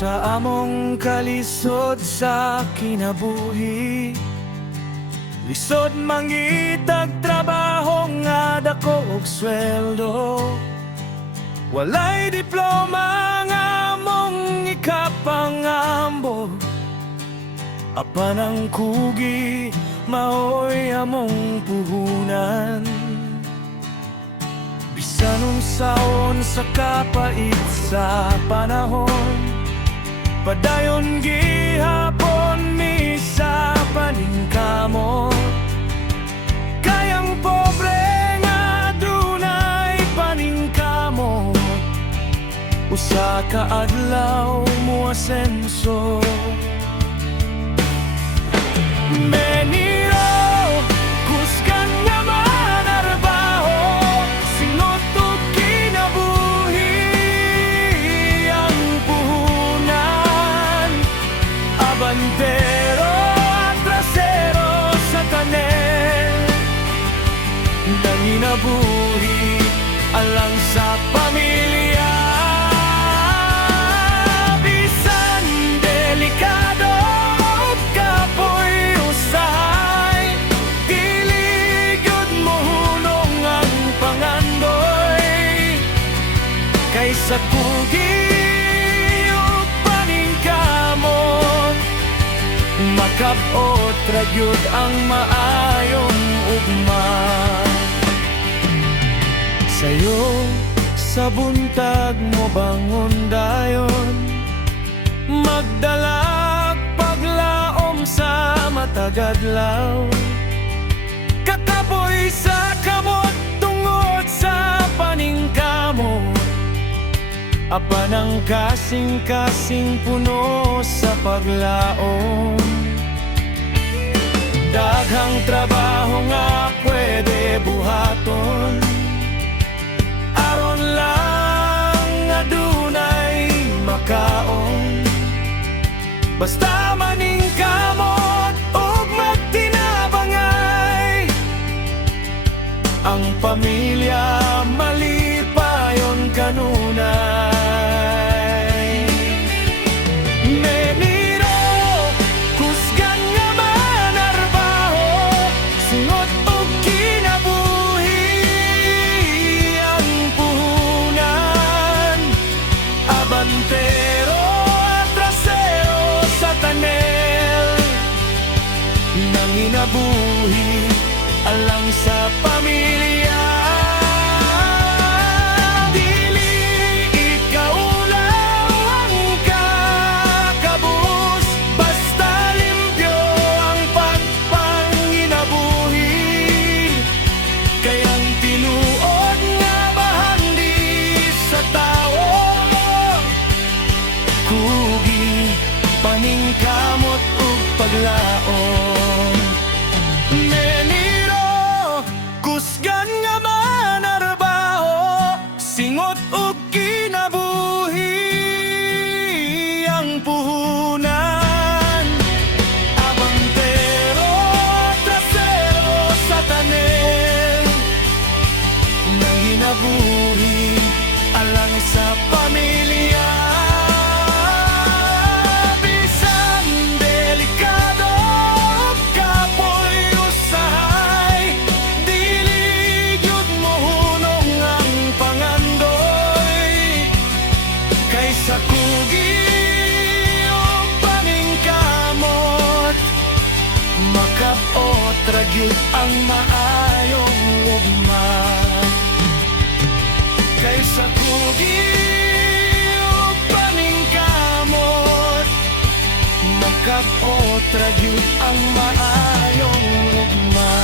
sa among kalisod sa kinabuhi. Lisod mangitag trabaho nga dako og sweldo. Walay diploma nga among ikapangambo. Apan ang kugi maoy among puhunan. Bisan unsaon sa kapait sa panahon, padayon gihapon mi sa paningkamot. Kayang pobre nga dunay paningkamot, usa ka adlaw mo asenso. Meniro, kusgan nga manarbaho, singot ug kinabuhi ang puhunan. Abantero at trasero sa tanem, nanginabuhi alang sa pamilya. Bisan delikado ug kapoy usahay, dili gyud mohunong ang pangandoy. Kaysa kugi ug paningkamot, makab-ot ra gyud ang maayong ugma. Sayo sa buntag mo bangon dayon, magdalag paglaom sa matagadlaw. Kakapoy sa kamot tungod sa paningkamot, apan ang kasing-kasing puno sa paglaom. Daghang trabaho nga pwede buhaton, aron lang adunay makaon. Basta maningkamot ug magtinabangay, ang pamilya malipayon kanunay. Meniro, kusgan nga manarbaho, singot ug kinabuhi ang puhunan. Abantero at trasero sa tanem, nanginabuhi alang sa pamilya. Dili ikaw lang ang kakabus, basta limpyo ang pagpanginabuhi. Kayang tinuod nga bahandi sa tao, kugi paningkamot ug paglaom. Meniro, kusgan nga manarbaho, singot ug kinabuhi ang puhunan. Abantero, trasero sa tanem, nanginabuhi alang sa pamilya. Bisan delikado ug kapoy usahay, dili gyud mohunong ang pangandoy. Kaysa kugi ug paningkamot, makab-ot ra gyud ang maayong ugma. Kaysa kugi ug paningkamot, makab-ot ra gyud ang maayong ugma.